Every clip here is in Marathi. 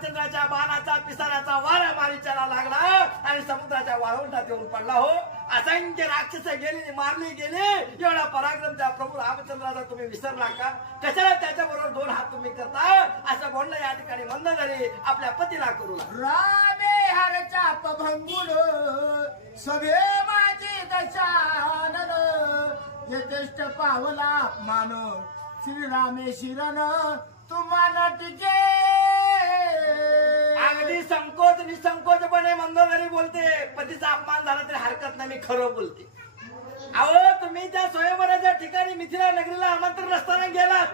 रामचंद्राच्या बाणाचा पिसाराचा वारा मारीच्याला लागला आणि समुद्राच्या वाळवंटात येऊन पडला हो. असंख्य राक्षस गेली मारली गेली. एवढा पराक्रम त्या प्रभू रामचंद्राचा तुम्ही विसरला का? कशाला त्याच्याबरोबर दोन हात तुम्ही करता? असं बोलणं या ठिकाणी मंदोदरी आपल्या पतीला करू लागला. रामे हर चाप भंगुर सभे माझी दशानन यथेष्ट पावला मान श्रीरामे शिरन तुम्हाला टिके. अगदी संकोच निसंकोचपणे मंदोदरी बोलते. पतीचा अपमान झाला तरी हरकत नाही, मी खरं बोलते. अहो तुम्ही त्या स्वयंवराच्या ठिकाणी मिथिला नगरीला आमंत्रण असताना गेलात.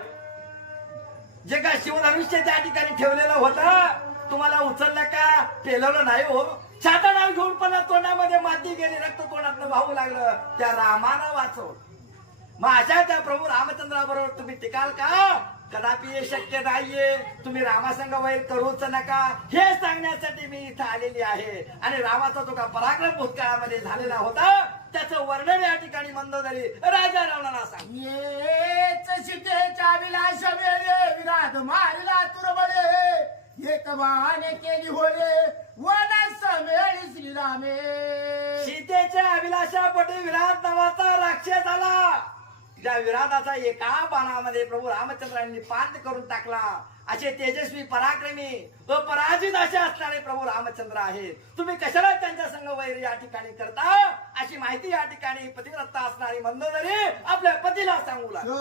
जे काय शिवधनुष्य त्या ठिकाणी ठेवलेलं होतं तुम्हाला उचललं का? पेलवलं नाही हो. छाता नाव घेऊन पण तोंडामध्ये माती गेली, रक्त तोंडातनं वाहू लागलं. त्या रामानं वाचव. मग अशा त्या प्रभू रामचंद्राबरोबर तुम्ही टिकाल का? कदापि हे शक्य नाहीये. तुम्ही रामासंग वैर करूच नका हे सांगण्यासाठी मी इथं आलेली आहे. आणि रामाचा जो का पराक्रम भूतकाळामध्ये झालेला होता त्याचं वर्णन या ठिकाणी मंदोदरी राजा रावणाला सांग. येच सीतेच्या विलास वेळे विराट मारिला तुरबळे एक बाणे केली होळे वनस मेळी श्रीरामे. सीतेच्या अभिलाषा पटी विराट नावाचा राक्षस आला. त्या विराटाचा एका बाणामध्ये प्रभू रामचंद्रांनी पात करून टाकला. असे तेजस्वी पराक्रमी अपराजित असे असणारे प्रभू रामचंद्र आहेत. तुम्ही कशाला त्यांच्या संग वैर या ठिकाणी करता? अशी माहिती या ठिकाणी पतिव्रता असणारी मंदोदरी आपल्या पतीला सांगू लागली.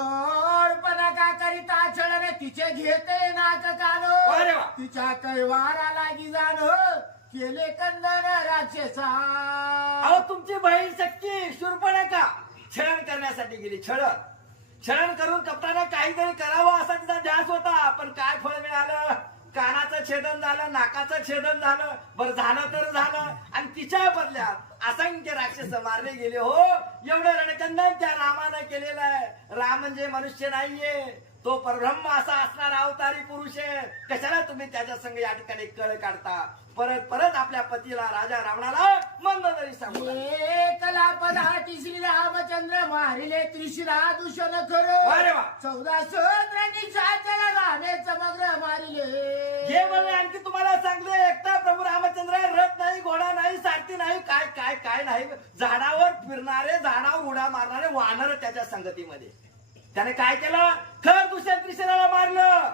का करिता छळणे तिचे घेते नाक कान अरे वा. तिच्या कैवारा लागी जाण केले कंदन राक्षसा. अहो तुमची बहीण सख्खी शूर्पणखा छळण करण्यासाठी गेली. छळण करून कपटानं काहीतरी करावं असा तिचा ध्यास होता. पण काय फळ मिळालं? कानाचं छेदन झालं, नाकाचं छेदन झालं. बरं झालं तर झालं. आणि तिच्या बदल्यात असंख्य राक्षस मारले गेले हो. एवढं रणकंदन त्या रामानं केलेलं आहे. राम म्हणजे मनुष्य नाहीये, तो परब्रह्म असा असणारा अवतारी पुरुष आहे. कशाला तुम्ही त्याच्या संग या ठिकाणी कळ काढता? परत परत आपल्या पतीला राजा रावणाला मंदोदरी सांगू एकला पदाटी श्री रामचंद्र मारिले त्रिशिरा दूषण खर. अरे वा. 14 सहस्रांनी साचला रामे समग्र मारिले. हे मला आणखी तुम्हाला सांगले. एकटा प्रभू रामचंद्र रथ नाही, घोडा नाही, सारथी नाही, काय काय काय नाही. झाडावर फिरणारे, झाडावर उड्या मारणारे वानर त्याच्या संगतीमध्ये. त्याने काय केलं? खर दुसऱ्या त्रिशराला मारलं.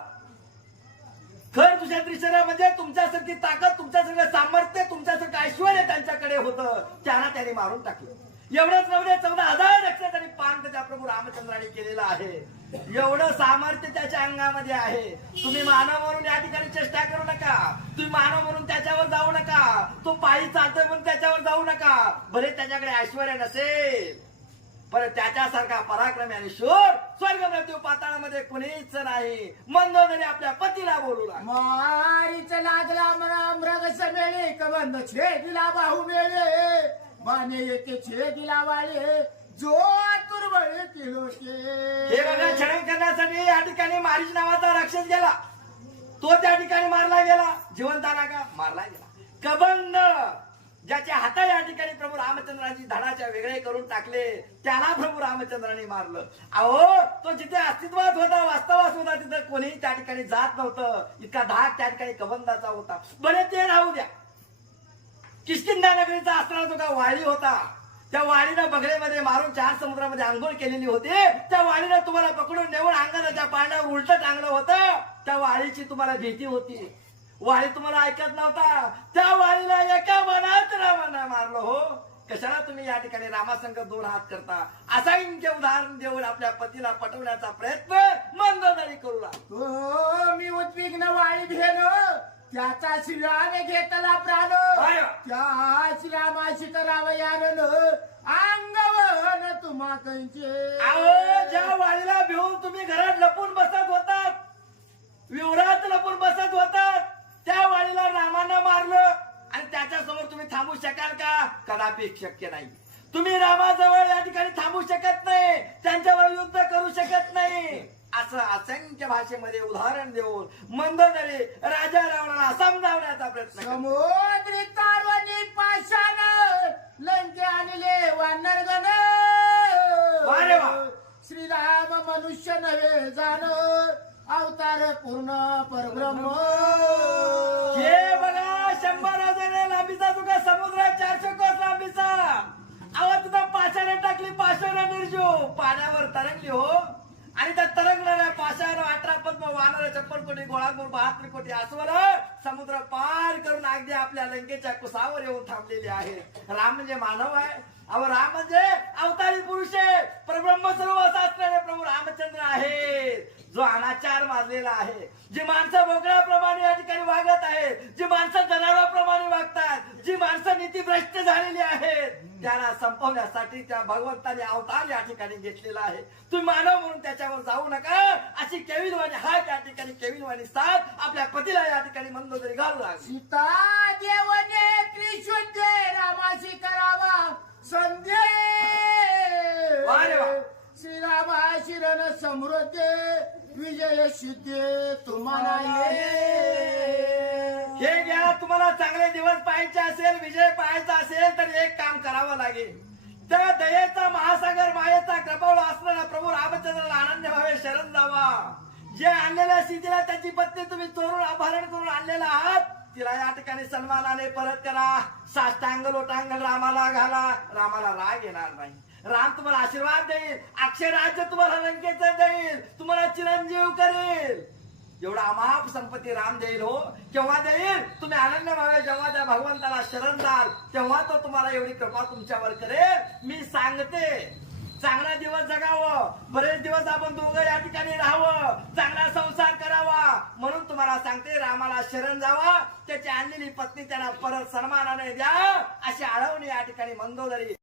खर दुसऱ्या त्रिशरा म्हणजे तुमच्यासारखी ताकद, तुमच्यासारखं सामर्थ्य, तुमच्यासारखं ऐश्वर्य त्यांच्याकडे होतं. त्यांना त्याने मारून टाकलं. एवढंच नव्हे 14,000 रक्षाचा पान त्या प्रभू रामचंद्राने केलेलं आहे. एवढं सामर्थ्य त्याच्या अंगामध्ये आहे. तुम्ही मानव म्हणून या ठिकाणी चेष्टा करू नका. तुम्ही मानव म्हणून त्याच्यावर जाऊ नका. तो पायी चालतोय म्हणून त्याच्यावर जाऊ नका. भले त्याच्याकडे ऐश्वर्य नसेल पण त्याच्यासारखा पराक्रमी आणि शूर स्वर्ग मृत्यू पाताळामध्ये कुणीच नाही. मंदोदरी आपल्या पतीला बोलू लागली. मारीच लागला म्हणा मृग समेळे कबंध छेदिला बाहू मेळे बाणे येते छेदिला वाळे जो तुरबळे तिलोके. हे बघा छळण करण्यासाठी या ठिकाणी मारीच नावाचा राक्षस गेला. तो त्या ठिकाणी मारला गेला. जिवंत आला का? मारला गेला. कबंध ज्याचे हात या ठिकाणी प्रभू रामचंद्रांची धडाच्या वेगळे करून टाकले त्याला प्रभू रामचंद्रांनी मारलं. अहो तो जिथे अस्तित्वात होता, वास्तवात होता, तिथं कोणीही त्या ठिकाणी जात नव्हतं. इतका धाक त्या ठिकाणी कबंधाचा होता. बरे ते राहू द्या. किष्किंधा नगरीचा असणारा जो का वाडी होता, त्या वाडीनं बगळेमध्ये मारून 4 समुद्रामध्ये आंघोळ केलेली होती. त्या वाडीनं तुम्हाला पकडून नेऊन अंगाच्या पाण्यावर उलट टांगलं होतं. त्या वाडीची तुम्हाला भीती होती. वाडी तुम्हाला ऐकत नव्हता. त्या वाडीला एका मनात रामानं मारलं हो. कशाला तुम्ही या ठिकाणी रामासंग दोन हात करता? असंख्य उदाहरण देऊन आपल्या पतीला पटवण्याचा प्रयत्न मंदोदरी करू लागला. मी उद्विग्न वाळी भेन त्याचा श्रीरामे घेतला प्राण. त्या श्रीरामाशी करावं यान अंगवन तुम्हा कंचे. अहो ज्या वाडीला भिवून तुम्ही घरात लपून बसत होतात, विवरात लपून बसत होतात, त्या वाडीला रामानं मारलं आणि त्याच्यासमोर तुम्ही थांबू शकाल का? कदापि शक्य नाही. तुम्ही रामाजवळ या ठिकाणी थांबू शकत नाही. त्यांच्यावर युद्ध करू शकत नाही. असं असंख्य भाषेमध्ये उदाहरण देऊन मंदोदरी राजा रावणाला समजावण्याचा प्रयत्न. समुद्री तारवणी पाषाण लंके आणले वानरगण. अरे वा. श्रीराम मनुष्य नव्हे जाण अवतार पूर्ण परब्रह्म. जो पाण्यावर तरंगली हो आणि त्या तरंगणाऱ्या पाशावर 18 पद्म वानर 56 कोटी गोळागोळ 72 कोटी अस्वर समुद्र पार करून अगदी आपल्या लंकेच्या कुसावर येऊन थांबलेले आहे. राम म्हणजे मानव आहे. अहो राम म्हणजे अवतारी पुरुष आहे. परब्रह्म सर्व असणारे प्रभू रामचंद्र आहे. जो अनाचार माजलेला आहे, जी माणसं बोकड्याप्रमाणे या ठिकाणी वागत आहे, जी माणसं जनावराप्रमाणे वागतात, जी माणसं नीतीभ्रष्ट झालेली आहेत, त्यांना संपवण्यासाठी त्या भगवंताने अवतार या ठिकाणी घेतलेला आहे. तुम्ही मानव म्हणून त्याच्यावर जाऊ नका अशी केविलवाणी हात या ठिकाणी केविलवाणी साथ आपल्या पतीला या ठिकाणी मंदोदरी घालू लागली. सीता देवने त्रिशुद्धे रामाशी करावा संधे वा रे वा. श्रीरामा शिरण समृद्धे विजय सिद्धे तुम्हाला हे घ्या. तुम्हाला चांगले दिवस पाहायचे असेल, विजय पाहायचा असेल तर एक काम करावं लागेल. त्या दयेचा महासागर मायेचा कृपाळू असणारा प्रभू रामचंद्राला आनंद व्हावे शरण जावा. जे आणलेल्या सीतेला त्याची पत्नी तुम्ही चोरून अपहरण करून आणलेला आहात, तिला या ठिकाणी सन्मानाने परत करा. साष्टांग लोटांग रामाला घाला. रामाला राग येणार नाही. राम तुम्हाला आशीर्वाद देईल. अक्षय राज्य तुम्हाला लंकेचं देईल. तुम्हाला चिरंजीव करेल. एवढा अमाप संपत्ती राम देईल हो. केव्हा देईल? तुम्ही आनंद व्हावे जेव्हा त्या भगवंताला शरण जाल, तेव्हा तो तुम्हाला एवढी कृपा तुमच्यावर करेल. मी सांगते चांगला दिवस जगावं, बरेच दिवस आपण दोघं या ठिकाणी राहावं, चांगला संसार करावा म्हणून तुम्हाला सांगते रामाला शरण जावा. त्याची आणलेली पत्नी त्यांना परत सन्मानाने द्या. अशी आळवणी या ठिकाणी मंदोदरी